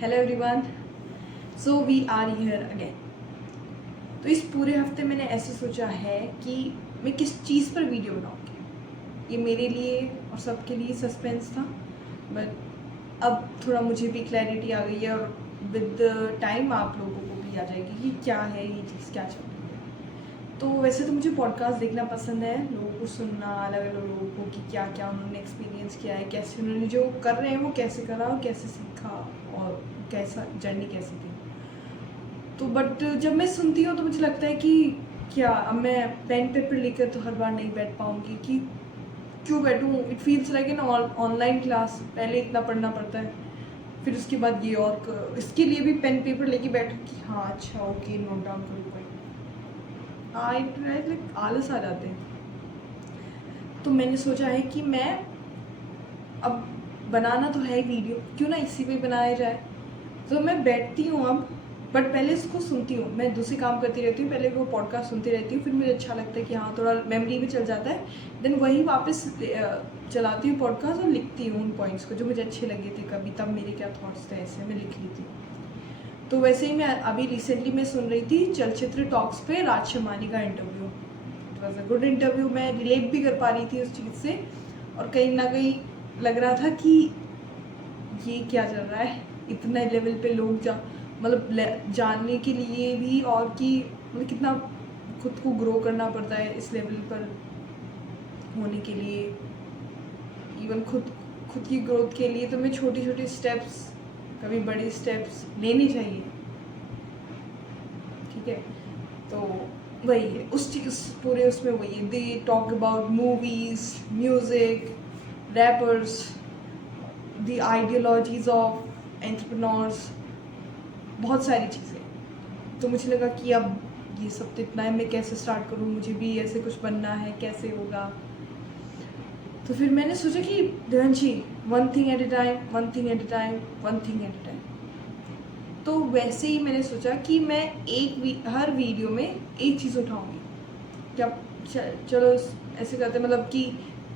Hello everyone, so we are here again. तो इस पूरे हफ्ते मैंने ऐसे सोचा है कि मैं किस चीज़ पर वीडियो बनाऊँगी। ये मेरे लिए और सबके लिए सस्पेंस था, बट अब थोड़ा मुझे भी क्लैरिटी आ गई है और विद टाइम आप लोगों को भी आ जाएगी कि क्या है ये चीज़, क्या चल रही है। तो वैसे तो मुझे पॉडकास्ट देखना पसंद है, लोगों को सुनना, अलग अलग लोगों को कि क्या क्या उन्होंने एक्सपीरियंस किया है, कैसे उन्होंने जो कर रहे हैं वो कैसे करा और कैसे सीखा और कैसा जर्नी कैसी थी। तो बट जब मैं सुनती हूँ तो मुझे लगता है कि क्या अब मैं पेन पेपर लेकर तो हर बार नहीं बैठ पाऊँगी, कि क्यों बैठूँ। It feels like an online class, पहले इतना पढ़ना पड़ता है, फिर उसके बाद ये और इसके लिए भी पेन पेपर लेके बैठूँ कि हाँ अच्छा ओके नोट डाउन करूँ कोई। आई लाइक आलस आ जाते हैं। तो मैंने सोचा है कि मैं अब बनाना तो है ही वीडियो, क्यों ना इसी पे बनाया जाए। तो मैं बैठती हूँ अब, बट पहले इसको सुनती हूँ। मैं दूसरी काम करती रहती हूँ, पहले वो पॉडकास्ट सुनती रहती हूँ, फिर मुझे अच्छा लगता है कि हाँ थोड़ा मेमोरी में चल जाता है। देन वही वापस चलाती हूँ पॉडकास्ट और लिखती हूँ उन पॉइंट्स को जो मुझे अच्छे लगे थे कभी, तब मेरे क्या थॉट्स थे, ऐसे मैं लिख ली थी। तो वैसे ही मैं अभी रिसेंटली मैं सुन रही थी चलचित्र टॉक्स पे राज शमानी का interview. It was a good interview, मैं रिलेट भी कर पा रही थी उस चीज़ से, और कहीं ना कहीं लग रहा था कि ये क्या चल रहा है, इतने लेवल पे लोग मतलब जानने के लिए भी, और कि मतलब कितना खुद को ग्रो करना पड़ता है इस लेवल पर होने के लिए। इवन खुद की ग्रोथ के लिए तो मैं छोटे छोटे स्टेप्स, कभी बड़े स्टेप्स लेने चाहिए। ठीक है, तो वही है उस चीज़ पूरे उसमें वही है। They talk about movies, music, rappers, the ideologies of entrepreneurs, बहुत सारी चीज़ें। तो मुझे लगा कि अब ये सब तो इतना है, मैं कैसे स्टार्ट करूँ, मुझे भी ऐसे कुछ बनना है, कैसे होगा। तो फिर मैंने सोचा कि Devanshi, one thing at A time, one thing at A time, one thing at A time. तो वैसे ही मैंने सोचा कि मैं हर वीडियो में एक चीज़ उठाऊंगी। क्या चलो ऐसे करते, मतलब कि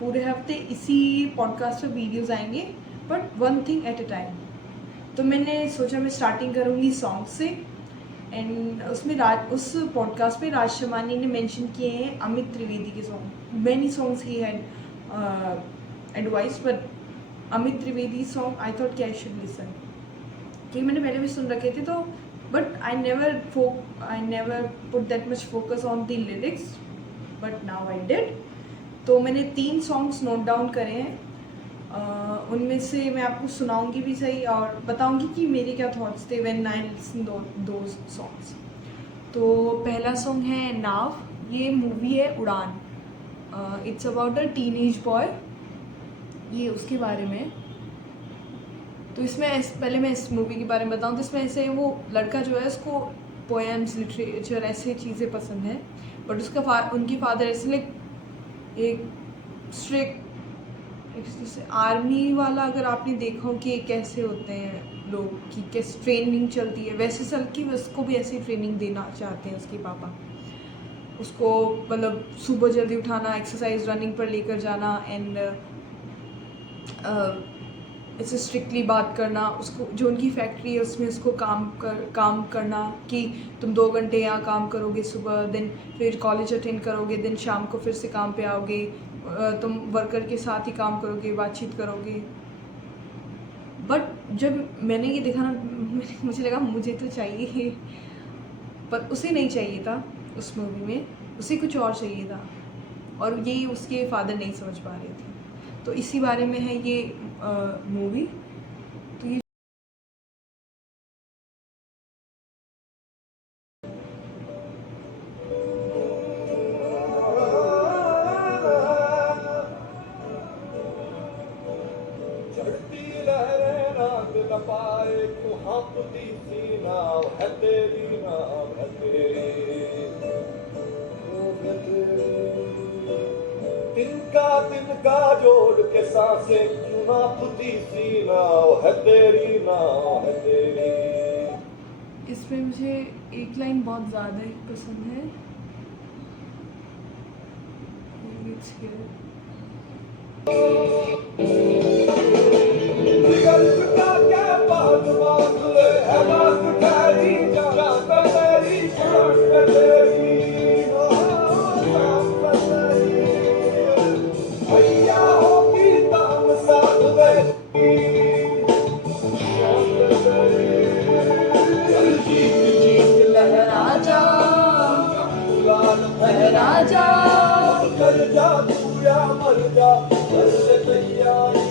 पूरे हफ्ते इसी पॉडकास्ट पे वीडियोस आएंगे, but one thing at A time. तो मैंने सोचा मैं स्टार्टिंग करूँगी सॉन्ग से। एंड उसमें उस पॉडकास्ट में राज शमानी ने मेंशन किए हैं अमित त्रिवेदी के song. Many songs he had advice, but Amit Trivedi song I thought कि आई शुड लिसन, क्योंकि मैंने पहले भी सुन रखे थे। तो but I never put that much focus on the lyrics, but now I did. तो मैंने 3 सॉन्ग्स नोट डाउन करे हैं। उनमें से मैं आपको सुनाऊंगी भी सही और बताऊंगी कि मेरे क्या थॉट्स थे when I listen those songs. तो पहला सॉन्ग है नाव। ये मूवी है उड़ान। It's about a teenage boy, ये उसके बारे में। तो इसमें पहले मैं इस मूवी के बारे में बताऊँ तो इसमें ऐसे वो लड़का जो है उसको पोएम्स, लिटरेचर, ऐसे चीज़ें पसंद है, बट उनकी फादर ऐसे लाइक एक स्ट्रिक्ट, जैसे आर्मी वाला, अगर आपने देखा हो कि कैसे होते हैं लोग, कि कैसे ट्रेनिंग चलती है, वैसे सल की उसको भी ऐसी ट्रेनिंग देना चाहते हैं उसके पापा। उसको मतलब सुबह जल्दी उठाना, एक्सरसाइज, रनिंग पर लेकर जाना, एंड ऐसे स्ट्रिक्टली बात करना। उसको जो उनकी फैक्ट्री है उसमें उसको काम करना कि तुम 2 घंटे यहाँ काम करोगे सुबह, देन फिर कॉलेज अटेंड करोगे, देन शाम को फिर से काम पे आओगे, तुम वर्कर के साथ ही काम करोगे, बातचीत करोगे। बट जब मैंने ये देखा ना, मुझे लगा मुझे तो चाहिए, पर उसे नहीं चाहिए था। उस मूवी में उसे कुछ और चाहिए था, और ये उसके फादर नहीं समझ पा रहे थे। तो इसी बारे में है ये मूवी। तो ये चढ़ती लहरें रात न पाए, तू हाँफती सी नाव है तेरी, नाव है तेरी, तिनका जोड़ के सांसें, क्यों नापती सी नाव है तेरी, नाव है तेरी। इसमें मुझे एक लाइन बहुत ज़्यादा ही पसंद है। It's here. जिगर झुका के बात बात ले, आजा। कर जा तू या मर जा, कर ले तैयारी।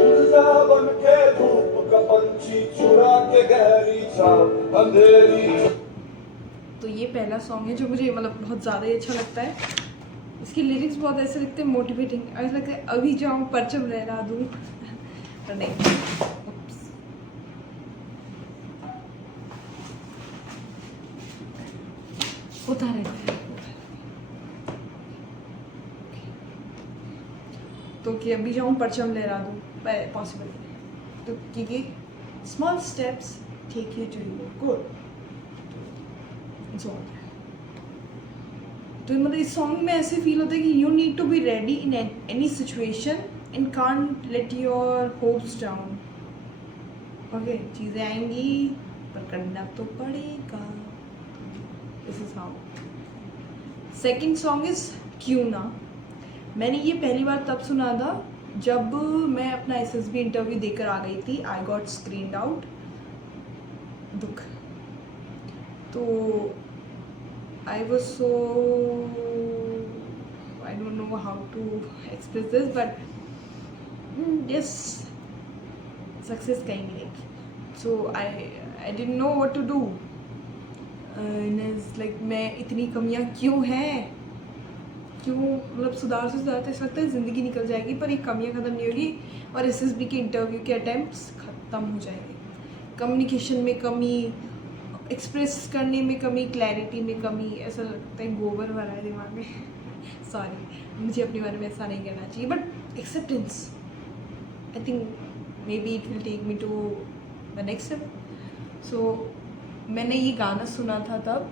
उड़ता बन के धूप का पंछी, चुरा के गहरी छाव अंधेरी। तो ये पहला सॉन्ग है जो मुझे मतलब बहुत ज़्यादा ही अच्छा लगता है। इसके लिरिक्स बहुत ऐसे लगते हैं मोटिवेटिंग, ऐसा लगता है अभी जाऊँ परचम लहरा दूँ पर नहीं। Oops. होता रहता है। तो कि अभी जाऊँ परचम लहरा दूँ पॉसिबल नहीं, तो क्योंकि small steps take you to your goal. तो मतलब इस सॉन्ग में ऐसे फील होता है कि you need to be ready in any situation and can't let your hopes down. Okay, चीज़ें आएंगी पर करना तो पड़ेगा। This is how. Second song is क्यों ना। मैंने ये पहली बार तब सुना था जब मैं अपना SSB इंटरव्यू देकर आ गई थी। I got screened out. दुख। तो I was so, I don't know how to express this, but yes, success कहीं मिलेगी. So I didn't know what to do. And it's like मैं इतनी कमियाँ क्यों हैं, क्यों मतलब सुधारते सुधारते ऐसा लगता है ज़िंदगी निकल जाएगी पर ये कमियाँ ख़त्म नहीं होगी और SSB के इंटरव्यू के अटैम्प्ट्स ख़त्म हो जाएंगे। कम्युनिकेशन में कमी, एक्सप्रेस करने में कमी, क्लैरिटी में कमी, ऐसा लगता है गोबर भरा है दिमाग में। सॉरी, मुझे अपने बारे में ऐसा नहीं कहना चाहिए, but acceptance I think maybe it will take me to the next step. So मैंने ये गाना सुना था तब।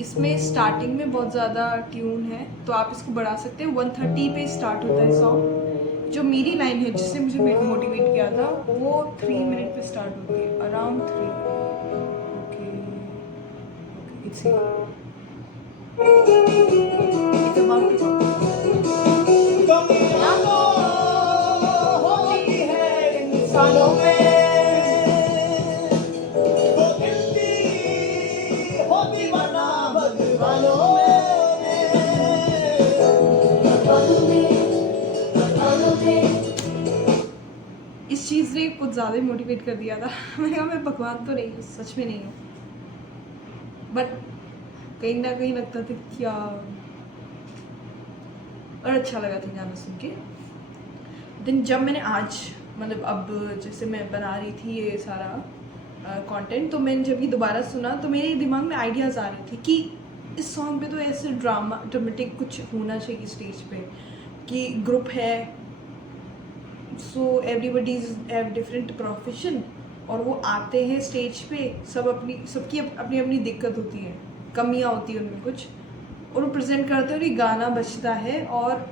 इसमें स्टार्टिंग में बहुत ज़्यादा ट्यून है तो आप इसको बढ़ा सकते हैं। 130 पे स्टार्ट होता है सॉन्ग। जो मेरी लाइन है जिसने मुझे मोटिवेट किया था वो 3 मिनट पे स्टार्ट होती है, अराउंड 3। ओके, इट्स अबाउट होती है इंसानों में, वो गिनती होती वरना बदवालों में। इस चीज़ ने कुछ ज़्यादा ही मोटिवेट कर दिया था। मैंने कहा मैं भगवान तो नहीं हूँ, सच में नहीं हूँ, बट कहीं ना कहीं लगता था क्या। और अच्छा लगा था गाना सुन के। देन जब मैंने आज मतलब अब जैसे मैं बना रही थी ये सारा कंटेंट, तो मैंने जब ये दोबारा सुना तो मेरे दिमाग में आइडियाज़ आ रहे थे कि इस सॉन्ग पे तो ऐसे ड्रामेटिक कुछ होना चाहिए स्टेज पे कि ग्रुप है, so everybody have different profession और वो आते हैं स्टेज पे, सबकी अपनी अपनी दिक्कत होती है, कमियाँ होती है उनमें कुछ, और वो प्रेजेंट करते हैं और ये गाना बजता है और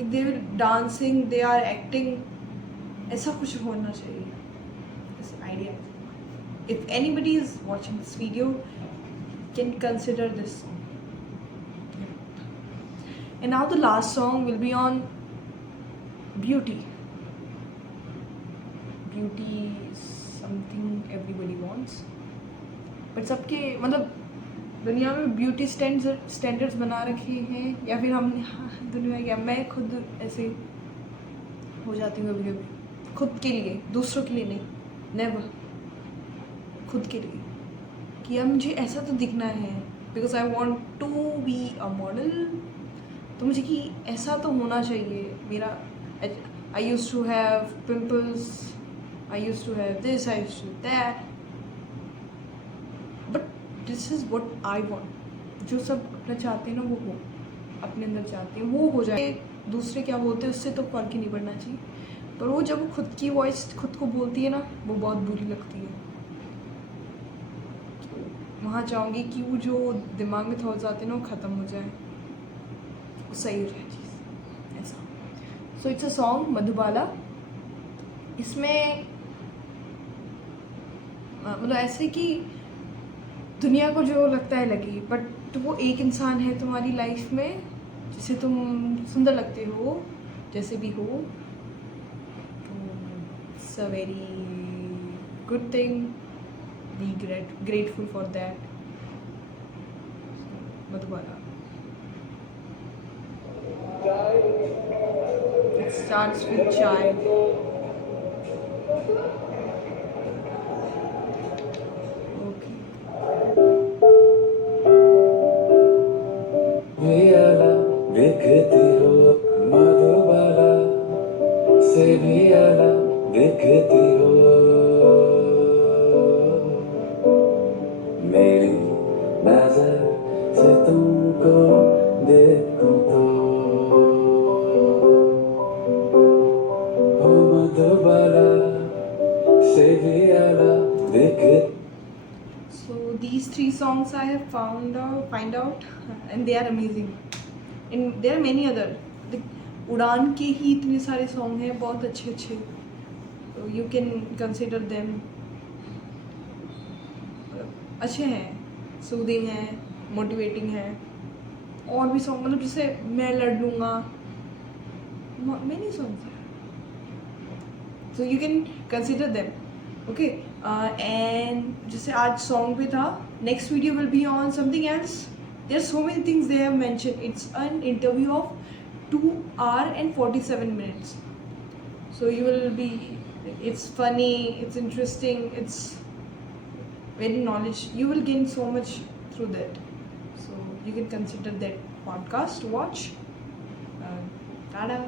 they will dancing, they are acting, ऐसा कुछ होना चाहिए। This idea, if anybody is watching this video can consider this song. And now the last song will be on beauty. Beauty something everybody wants, but सबके मतलब दुनिया में beauty standards बना रखे हैं, या फिर हमने दुनिया या मैं खुद ऐसे हो जाती हूँ कभी कभी खुद के लिए, दूसरों के लिए नहीं, नेवर, खुद के लिए कि यार मुझे ऐसा तो दिखना है because I want to be a model. तो मुझे कि ऐसा तो होना चाहिए मेरा। I use to have pimples, I use to have this, I use to that, but this is what I want. जो सब अपना चाहते हैं ना वो हो, अपने अंदर चाहते हैं वो हो जाए। दूसरे क्या बोलते हैं उससे तो फर्क ही नहीं पड़ना चाहिए, पर वो जब वो खुद की वॉइस खुद को बोलती है ना वो बहुत बुरी लगती है। वहाँ चाहूँगी कि वो जो दिमाग में थॉट्स आते हैं ना वो ख़त्म हो जाए, वो सही हो जाए चीज़ ऐसा। So it's a song Madhubala. इसमें मतलब ऐसे कि दुनिया को जो लगता है लगे, बट तो वो एक इंसान है तुम्हारी लाइफ में जिसे तुम सुंदर लगते हो, जैसे भी हो, it's a very good thing. Be grateful for that. Madhubala. It starts with chai. Okay. वियाला दिखती हो मधुबाला से वियाला दिखती हो मेरी नजर से तुमको देखूं तो हो मधुबाला से वियाला दिखती So these three songs I have find out, and they are amazing. And there are many other. उड़ान के ही इतने सारे सॉन्ग हैं, बहुत अच्छे अच्छे. So you can consider them. अच्छे हैं, सूदिंग हैं, मोटिवेटिंग हैं. और भी सॉन्ग मतलब जैसे मैं लड़ लूँगा, many songs हैं. So you can consider them. Okay. And जैसे आज सॉन्ग पे था, next video will be on something else. There are so many things they have mentioned. It's an interview of 2 hours and 47 minutes. So you will be, it's funny, it's interesting, it's very knowledge. You will gain so much through that. So you can consider that podcast to watch. Tada.